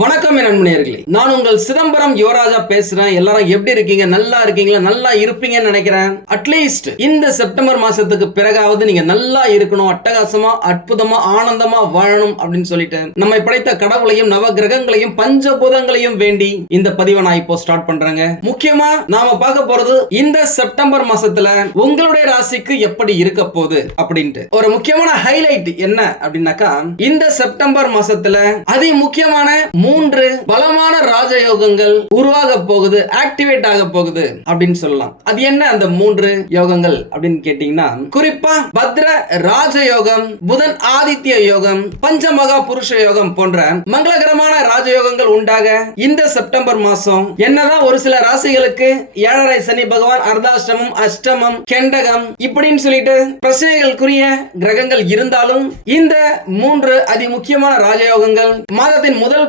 வணக்கம் என் நண்பனேர்களே நான் உங்கள் சிதம்பரம் யுவராஜா பேசுறேன். எல்லாரும் எப்படி இருக்கீங்க? நல்லா இருக்கீங்களா? நல்லா இருப்பீங்கன்னு நினைக்கிறேன். அட்லீஸ்ட் இந்த செப்டம்பர் மாசத்துக்கு பிறகாவது நீங்க நல்லா இருக்கணும். அட்டகாசமா அற்புதமா ஆனந்தமா வாழணும் அப்படின்னு சொல்லிட்டு. நம்மை படைத்த கடவுளையும் நவ கிரகங்களையும் பஞ்சபூதங்களையும் வேண்டி இந்த பதிவை நான் இப்போ ஸ்டார்ட் பண்றேங்க. முக்கியமா நாம பார்க்க போறது இந்த செப்டம்பர் மாசத்துல உங்களுடைய ராசிக்கு எப்படி இருக்க போகுது அப்படின்ட்டு. ஒரு முக்கியமான ஹைலைட் என்ன அப்படின்னாக்கா இந்த செப்டம்பர் மாசத்துல அதி முக்கியமான மூன்று பலமான ராஜயோகங்கள் உருவாக போகுது ஆக்டிவேட் ஆக போகுது அப்படின்னு சொல்லலாம். அது என்ன அந்த மூன்று யோகங்கள் அப்படின்னு கேட்டீங்கன்னா குறிப்பா பத்ர ராஜயோகம் புதன் ஆதித்ய யோகம் பஞ்சமகா புருஷ யோகம் போன்ற மங்களகரமான ராஜயோகங்கள் உண்டாக இந்த செப்டம்பர் மாசம் என்னதான் ஒரு சில ராசிகளுக்கு ஏழரை சனி பகவான் அர்தாஷ்டமம் அஷ்டமம் கெண்டகம் இப்படின்னு சொல்லிட்டு பிரச்சனைகளுக்குரிய கிரகங்கள் இருந்தாலும் இந்த மூன்று அதி முக்கியமான ராஜயோகங்கள் மாதத்தின் முதல்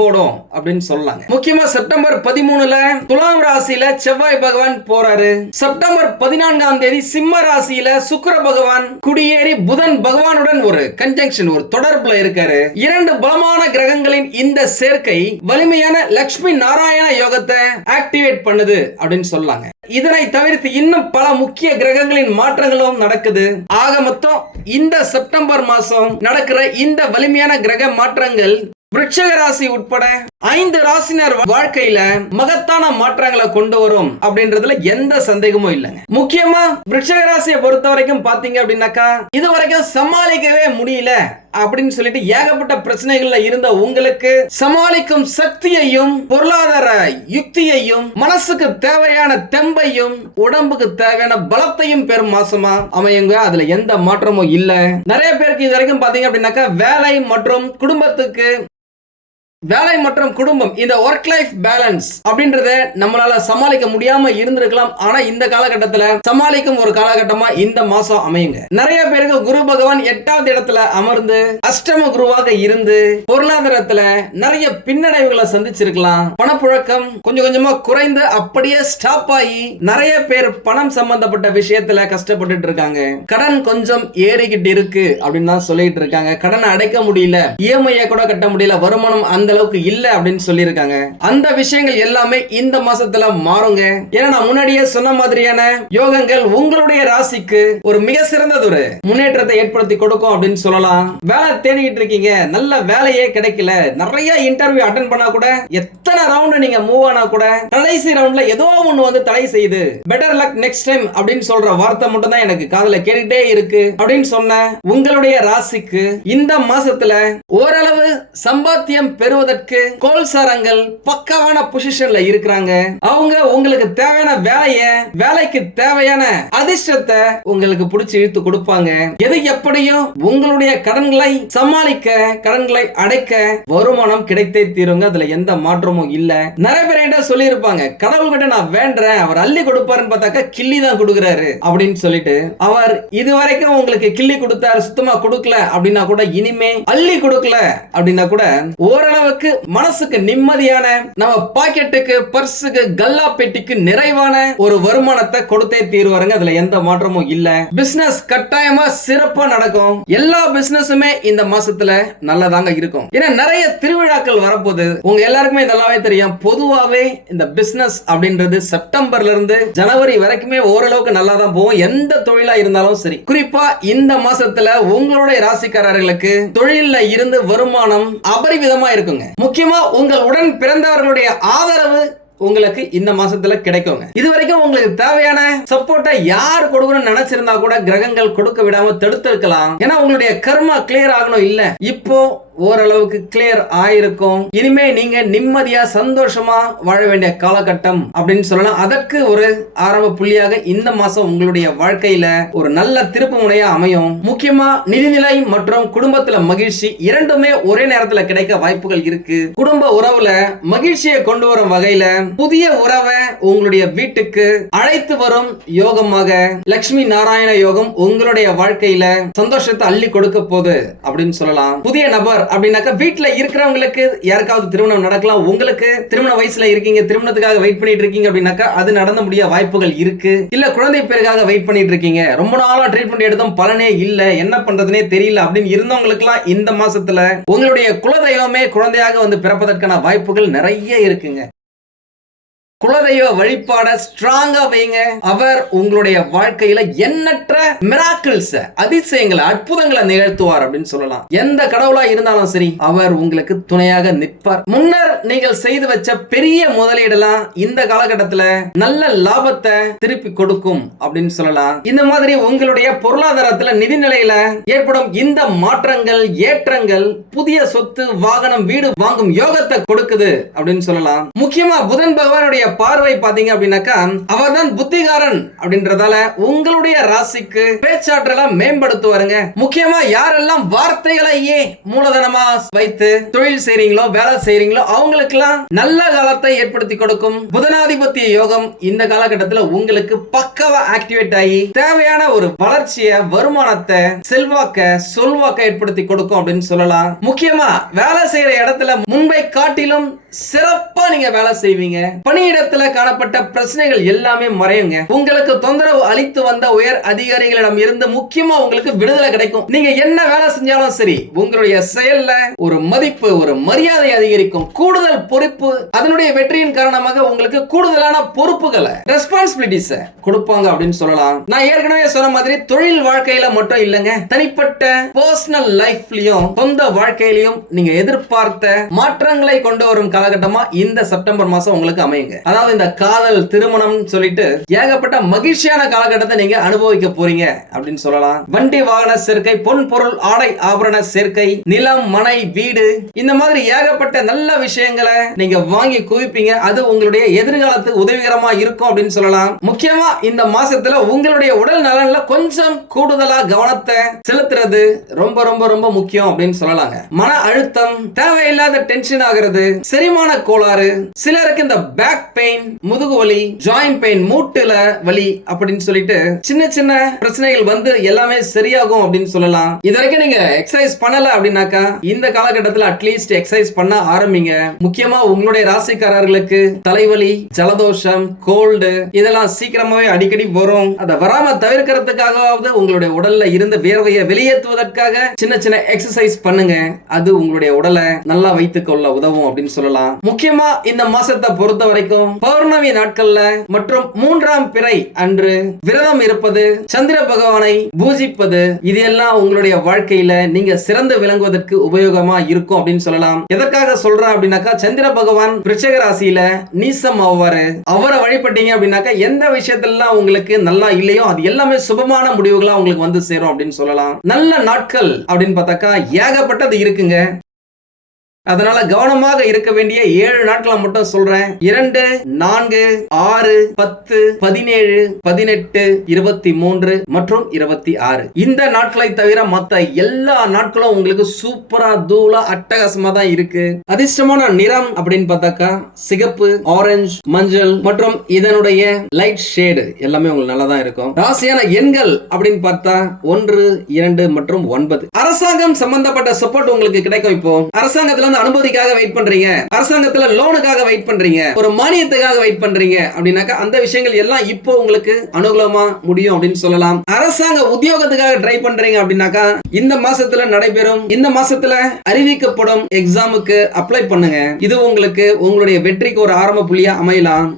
போடும் அப்படின்னு சொல்லலாங்க முக்கியமா செப்டம்பர் பதிமூணுல துலாம் ராசியில செவ்வாய் பகவான் போறாரு. செப்டம்பர் பதினான்காம் தேதி சிம்ம ராசியில சுக்கர பகவான் குடியேறி புதன் பகவானுடன் ஒரு கன்ஜங்ஷன் ஒரு தொடர்புல இருக்காரு. இரண்டு பலமான கிரகங்களின் இந்த சேர்க்கை வலிமையான லக்ஷ்மி நாராயண யோகத்தை ஆக்டிவேட் பண்ணுது அப்படின்னு சொல்லாங்க. இதனை தவிர்த்து இன்னும் பல முக்கிய கிரகங்களின் மாற்றங்களும் நடக்குது. ஆக மொத்தம் இந்த செப்டம்பர் மாசம் நடக்கிற இந்த வலிமையான கிரக மாற்றங்கள் விருட்சக ராசி உட்பட ஐந்து ராசினர் வாழ்க்கையில மகத்தான மாற்றங்களை கொண்டு வரும் அப்படின்றதுல எந்த சந்தேகமும் இல்லைங்க. முக்கியமா விருட்சக ராசியை பொறுத்த வரைக்கும் பாத்தீங்க அப்படின்னாக்கா இது வரைக்கும் சமாளிக்கவே முடியல அப்படின்னு சொல்லிட்டு ஏகப்பட்ட பிரச்சனைகள்ல இருந்த உங்களுக்கு சமாளிக்கும் சக்தியையும் பொருளாதார யுக்தியையும் மனசுக்கு தேவையான தெம்பையும் உடம்புக்கு தேவையான பலத்தையும் பெறும் மாசமா அமையுங்க. அதுல எந்த மாற்றமும் இல்ல. நிறைய பேருக்கு இது வரைக்கும் பாத்தீங்க அப்படின்னாக்கா வேலை மற்றும் குடும்பத்துக்கு வேலை மற்றும் குடும்பம் இந்த ஒர்க் லைஃப் பேலன்ஸ் அப்படின்றத நம்மளால சமாளிக்க முடியாம இருந்திருக்கலாம். ஆனா இந்த காலகட்டத்துல சமாளிக்கும் ஒரு காலகட்டமா இந்த மாசம் அமையுங்க. நிறைய பேருக்கு குரு பகவான் எட்டாவது இடத்துல அமர்ந்து அஷ்டம குருவாக இருந்து பொருளாதாரத்துல நிறைய பின்னடைவுகளை சந்திச்சிருக்கலாம். பணப்புழக்கம் கொஞ்சம் கொஞ்சமா குறைந்து அப்படியே ஸ்டாப் ஆகி நிறைய பேர் பணம் சம்பந்தப்பட்ட விஷயத்துல கஷ்டப்பட்டுட்டு இருக்காங்க. கடன் கொஞ்சம் ஏறிக்கிட்டு இருக்கு அப்படின்னு தான் சொல்லிட்டு இருக்காங்க. கடனை அடைக்க முடியல. இஎம்ஐயை கூட கட்ட முடியல. வருமானம் அந்த அளவுக்கு இல்ல அப்படின்னு சொல்லியிருக்காங்க. அந்த விஷயங்கள் எல்லாமே இந்த மாசத்துல மாறுங்க. ஏன்னா நான் முன்னாடியே சொன்ன மாதிரியான யோகங்கள் உங்களுடைய ராசிக்கு ஒரு மிக சிறந்ததொரு முன்னேற்றத்தை ஏற்படுத்தி கொடுக்கும் அப்படின்னு சொல்லலாம். வேலை தேடிக்கிட்டு இருக்கீங்க. நல்ல வேலையே கிடைக்கல. நிறைய இன்டர்வியூ அட்டன் பண்ணா கூட எத்தனை ரவுண்ட் நீங்க மூவ் ஆனா கூட கடைசி ரவுண்ட்ல ஏதோ ஒண்ணு வந்து தடை செய்யுது. பெட்டர் லக் நெக்ஸ்ட் டைம் அப்படின்னு சொல்ற வார்த்தை மட்டும் தான் எனக்கு காதல கேட்டுட்டே இருக்கு. அப்படின்னு சொன்ன உங்களுடைய ராசிக்கு இந்த மாசத்துல ஓரளவு சம்பாத்தியம் பெறுவதற்கு கோல்சாரங்கள் பக்காவான பொசிஷன்ல இருக்கிறாங்க. அவங்க உங்களுக்கு தேவையான வேலைய வேலைக்கு தேவையான அதிர்ஷ்டத்தை உங்களுக்கு பிடிச்சி இழுத்து கொடுப்பாங்க. எது எப்படியும் உங்களுடைய கடன்களை சமாளிக்க கடன்களை அடைக்க வருமானம் கிடைத்தே தீருங்க. அதுல எந்த மாற்றமும் இல்ல. நிறைய பேர் என்ன சொல்லியிருப்பாங்க கடவுள்கிட்ட நான் வேண்டேன் அவர் அள்ளி கொடுப்பாருன்னு பார்த்தாக்கா கிள்ளி தான் கொடுக்குறாரு. அப்படின்னு சொல்லிட்டு அவர் இதுவரைக்கும் உங்களுக்கு கிள்ளி கொடுத்தாரு சுத்தமா கொடுக்கல அப்படின்னா கூட இனிமே அள்ளி கொடுக்கல அப்படின்னா கூட ஓரளவுக்கு மனசுக்கு நிம்மதியான நம்ம பாக்கெட்டுக்கு பர்ஸுக்கு கல்லா பெட்டிக்கு நிறைவான ஒரு வருமானத்தை கொடுத்தே தீர்வாருங்க. அதுல எந்த மாற்றமும் இல்ல. பிசினஸ் கட்டாயமா சிறப்பா நடக்கும். எல்லா பிசினஸுமே இந்த மாசத்துல நல்லதாங்க இருக்கும். ஏன்னா நிறைய திருவிழாக்கள் வரப்போகுது. உங்க எல்லாருக்குமே நல்லாவே தெரியும். பொதுவாவே இந்த பிசினஸ் அப்படின்றது செப்டம்பர்ல இருந்து ஜனவரி வரைக்குமே ஓரளவுக்கு நல்லா தான் போகும். எந்த தொழிலா இருந்தாலும் சரி. குறிப்பா இந்த மாசத்துல உங்களுடைய ராசிக்காரர்களுக்கு தொழில இருந்து வருமானம் அபரிவிதமா இருக்குங்க முக்கியமா உங்கள் உடன் பிறந்தவர்களுடைய ஆதரவு உங்களுக்கு இந்த மாசத்துல கிடைக்குங்க. இது வரைக்கும் உங்களுக்கு தேவையான சப்போர்ட்டை யார் கொடுக்கணும்னு நினைச்சிருந்தா கூட கிரகங்கள் கொடுக்க விடாம தடுத்திருக்கலாம். ஏன்னா உங்களுடைய கர்மா கிளியர் ஆகணும் இல்ல. இப்போ ஓரளவுக்கு கிளியர் ஆயிருக்கும். இனிமே நீங்க நிம்மதியா சந்தோஷமா வாழ வேண்டிய காலகட்டம் அப்படின்னு சொல்லலாம். அதற்கு ஒரு ஆரம்ப புள்ளியாக இந்த மாசம் உங்களுடைய வாழ்க்கையில ஒரு நல்ல திருப்பு முனையா அமையும். முக்கியமா நிதிநிலை மற்றும் குடும்பத்துல மகிழ்ச்சி இரண்டுமே ஒரே நேரத்துல கிடைக்க வாய்ப்புகள் இருக்கு. குடும்ப உறவுல மகிழ்ச்சியை கொண்டு வரும் வகையில புதிய உறவை உங்களுடைய வீட்டுக்கு அழைத்து வரும் யோகமாக லட்சுமி நாராயண யோகம் உங்களுடைய வாழ்க்கையில சந்தோஷத்தை அள்ளி கொடுக்க போகுது அப்படின்னு சொல்லலாம். புதிய நபர் அப்படின்னாக்கா வீட்டில் இருக்கிறவங்களுக்கு யாருக்காவது திருமணம் நடக்கலாம். உங்களுக்கு திருமண வயசுல இருக்கீங்க திருமணத்துக்காக வெயிட் பண்ணிட்டு இருக்கீங்க அப்படின்னாக்கா அது நடந்த முடிய வாய்ப்புகள் இருக்கு. இல்ல குழந்தை பேருக்காக வெயிட் பண்ணிட்டு இருக்கீங்க. ரொம்ப நாளா ட்ரீட்மெண்ட் எடுத்தும் பலனே இல்ல. என்ன பண்றதுனே தெரியல அப்படின்னு இருந்தவங்களுக்குலாம் இந்த மாசத்துல உங்களுடைய குலதெய்வமே குழந்தையாக வந்து பிறப்பதற்கான வாய்ப்புகள் நிறைய இருக்குங்க. குலதெய்வ வழிபாட ஸ்ட்ராங்கா வைங்க. அவர் உங்களுடைய வாழ்க்கையில எண்ணற்ற மிராக்கிள்ஸ் அதிசயங்களை அற்புதங்களை நிகழ்த்துவார் அப்படின்னு சொல்லலாம். எந்த கடவுளா இருந்தாலும் சரி அவர் உங்களுக்கு துணையாக நிற்பார். முன்னர் நீங்கள் செய்து வச்ச பெரிய முதலீடெல்லாம் இந்த காலகட்டத்துல நல்ல லாபத்தை திருப்பி கொடுக்கும் அப்படின்னு சொல்லலாம். இந்த மாதிரி உங்களுடைய பொருளாதாரத்துல நிதி நிலையில ஏற்படும் இந்த மாற்றங்கள் ஏற்றங்கள் புதிய சொத்து வாகனம் வீடு வாங்கும் யோகத்தை கொடுக்குது அப்படின்னு சொல்லலாம். முக்கியமா புதன் பகவானுடைய பார்வை பாத்தீங்க அப்படின்னாக்கா அவர் தான் புத்திகாரன் அப்படின்றதால உங்களுடைய ராசிக்கு பேச்சாற்றலாம் மேம்படுத்துவாருங்க. முக்கியமா யாரெல்லாம் வார்த்தைகளையே மூலதனமா வைத்து தொழில் செய்றீங்களோ வேலை செய்றீங்களோ அவங்களுக்கெல்லாம் நல்ல காலத்தை ஏற்படுத்தி கொடுக்கும். புதனாதிபத்திய யோகம் இந்த காலகட்டத்தில் உங்களுக்கு பக்கவா ஆக்டிவேட் ஆகி தேவையான ஒரு வளர்ச்சியை வருமானத்தை செல்வாக்க சொல்வாக்க ஏற்படுத்தி கொடுக்கும் அப்படின்னு சொல்லலாம். முக்கியமா வேலை செய்யற இடத்துல முன்பை காட்டிலும் சிறப்பா நீங்க வேலை செய்வீங்க. பணியிடத்துல காணப்பட்ட பிரச்சனைகள் எல்லாமே மறையுங்க. உங்களுக்கு தொந்தரவு அளித்து வந்த உயர் அதிகாரிகளிடம் இருந்து முக்கியமா உங்களுக்கு விடுதலை கிடைக்கும். நீங்க என்ன வேலை செஞ்சாலும் சரி உங்களுடைய செயல்ல ஒரு மதிப்பு ஒரு மரியாதை அதிகரிக்கும். கூடுதல் பொறுப்பு அதனுடைய வெற்றியின் காரணமாக உங்களுக்கு கூடுதலான பொறுப்புகளை ரெஸ்பான்சிபிலிட்டிஸ் கொடுப்பாங்க அப்படின்னு சொல்லலாம். நான் ஏற்கனவே சொன்ன மாதிரி தொழில் வாழ்க்கையில மட்டும் இல்லைங்க. தனிப்பட்ட பர்சனல் லைஃப்லயும் சொந்த வாழ்க்கையிலையும் நீங்க எதிர்பார்த்த மாற்றங்களை கொண்டு வரும் காலகட்டமா இந்த செப்டம்பர் மாசம் உங்களுக்கு அமையுங்க. அதாவது இந்த காதல் திருமணம் சொல்லிட்டு ஏகப்பட்ட மகிழ்ச்சியான காலகட்டத்தை நீங்க அனுபவிக்க போறீங்க அப்படின்னு சொல்லலாம். வண்டி வாகன சேர்க்கை பொன் பொருள் ஆடை ஆபரண சேர்க்கை நிலம் மனை வீடு இந்த மாதிரி ஏகப்பட்ட நல்ல விஷயங்களை நீங்க வாங்கி குவிப்பீங்க. அது உங்களுடைய எதிர்காலத்துக்கு உதவிகரமா இருக்கும் அப்படின்னு சொல்லலாம். முக்கியமா இந்த மாசத்துல உங்களுடைய உடல் நலன்ல கொஞ்சம் கூடுதலா கவனத்தை செலுத்துறது ரொம்ப ரொம்ப ரொம்ப முக்கியம் அப்படின்னு சொல்லலாங்க. மன அழுத்தம் தேவையில்லாத டென்ஷன் ஆகிறது சரி செரிமான கோளாறு. சிலருக்கு இந்த பேக் பெயின் முதுகு வலி ஜாயிண்ட் பெயின் மூட்டுல வலி அப்படின்னு சொல்லிட்டு சின்ன சின்ன பிரச்சனைகள் வந்து எல்லாமே சரியாகும் அப்படின்னு சொல்லலாம். இது வரைக்கும் நீங்க எக்ஸசைஸ் பண்ணல அப்படின்னாக்கா இந்த காலகட்டத்தில் அட்லீஸ்ட் எக்ஸசைஸ் பண்ண ஆரம்பிங்க. முக்கியமா உங்களுடைய ராசிக்காரர்களுக்கு தலைவலி ஜலதோஷம் கோல்டு இதெல்லாம் சீக்கிரமாவே அடிக்கடி வரும். அதை வராம தவிர்க்கிறதுக்காகவாவது உங்களுடைய உடல்ல இருந்து வேர்வையை வெளியேற்றுவதற்காக சின்ன சின்ன எக்ஸசைஸ் பண்ணுங்க. அது உங்களுடைய உடலை நல்லா வைத்துக்கொள்ள உதவும் அப்படின்னு சொல்லலாம். முக்கியமா இந்த மாசத்தை பொறுத்த வரைக்கும் பௌர்ணமி நாட்கள்ல மற்றும் மூன்றாம் பிறை அன்று விரதம் இருப்பது சந்திர பகவானை பூஜிப்பது இது எல்லாம் உங்களுடைய வாழ்க்கையில நீங்க சிறந்து விளங்குவதற்கு உபயோகமா இருக்கும் அப்படின்னு சொல்லலாம். எதற்காக சொல்றேன் அப்படின்னாக்கா சந்திர பகவான் விருச்சக ராசியில நீசம் ஆவாரு. அவரை வழிபட்டீங்க அப்படின்னாக்கா எந்த விஷயத்தெல்லாம் உங்களுக்கு நல்லா இல்லையோ அது எல்லாமே சுபமான முடிவுகளா உங்களுக்கு வந்து சேரும் அப்படின்னு சொல்லலாம். நல்ல நாட்கள் அப்படின்னு பார்த்தாக்கா ஏகப்பட்டது இருக்குங்க. அதனால கவனமாக இருக்க வேண்டிய ஏழு நாட்களை மட்டும் சொல்றேன். இரண்டு நான்கு ஆறு பத்து பதினேழு பதினெட்டு இருபத்தி மூன்று மற்றும் இருபத்தி ஆறு. இந்த நாட்களை தவிர மத்த எல்லா நாட்களும் உங்களுக்கு சூப்பரா தூளா அட்டகாசமா தான் இருக்கு. அதிர்ஷ்டமான நிறம் அப்படின்னு பார்த்தாக்கா சிகப்பு ஆரஞ்சு மஞ்சள் மற்றும் இதனுடைய லைட் ஷேடு எல்லாமே உங்களுக்கு நல்லா தான் இருக்கும். ராசியான எண்கள் அப்படின்னு பார்த்தா ஒன்று இரண்டு மற்றும் ஒன்பது. அரசாங்கம் சம்பந்தப்பட்ட சப்போர்ட் உங்களுக்கு கிடைக்கும் இப்போ. அரசாங்கத்துல வந்து அனுமதிக்காக வெயிட் பண்றீங்க. அரசாங்கத்துல லோனுக்காக வெயிட் பண்றீங்க. ஒரு மானியத்துக்காக வெயிட் பண்றீங்க. அப்படின்னாக்கா அந்த விஷயங்கள் எல்லாம் இப்போ உங்களுக்கு அனுகூலமா முடியும் அப்படின்னு சொல்லலாம். அரசாங்க உத்தியோகத்துக்காக ட்ரை பண்றீங்க அப்படின்னாக்கா இந்த மாசத்துல நடைபெறும் இந்த மாசத்துல அறிவிக்கப்படும் எக்ஸாமுக்கு அப்ளை பண்ணுங்க. இது உங்களுக்கு உங்களுடைய வெற்றிக்கு ஒரு ஆரம்ப புள்ளியா அமையலாம்.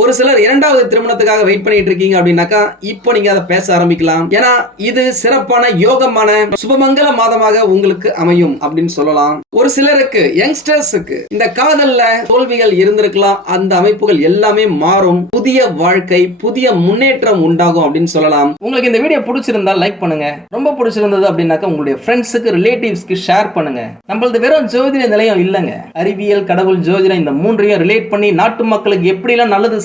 ஒரு சிலர் இரண்டாவது திருமணத்துக்காக வெயிட் பண்ணிட்டு இருக்கீங்க அப்படின்னாக்கா இப்போ நீங்க அதை பேச ஆரம்பிக்கலாம். ஏன்னா இது சிறப்பான யோகமான சுபமங்கல மாதமாக உங்களுக்கு அமையும் அப்படின்னு சொல்லலாம். ஒரு சிலருக்கு யங்ஸ்டர்ஸுக்கு இந்த காதல்ல தோல்விகள் இருந்திருக்கலாம். அந்த அமைப்புகள் எல்லாமே மாறும். புதிய வாழ்க்கை புதிய முன்னேற்றம் உண்டாகும் அப்படின்னு சொல்லலாம். உங்களுக்கு இந்த வீடியோ பிடிச்சிருந்தா லைக் பண்ணுங்க. ரொம்ப பிடிச்சிருந்தது அப்படின்னாக்கா உங்களுடைய ஃப்ரெண்ட்ஸுக்கு ரிலேட்டிவ்ஸ்க்கு ஷேர் பண்ணுங்க. நம்மளது வெறும் ஜோதிட நிலையம் இல்லைங்க. அறிவியல் கடவுள் ஜோதிடம் இந்த மூன்றையும் ரிலேட் பண்ணி நாட்டு மக்களுக்கு எப்படிலாம் நல்லது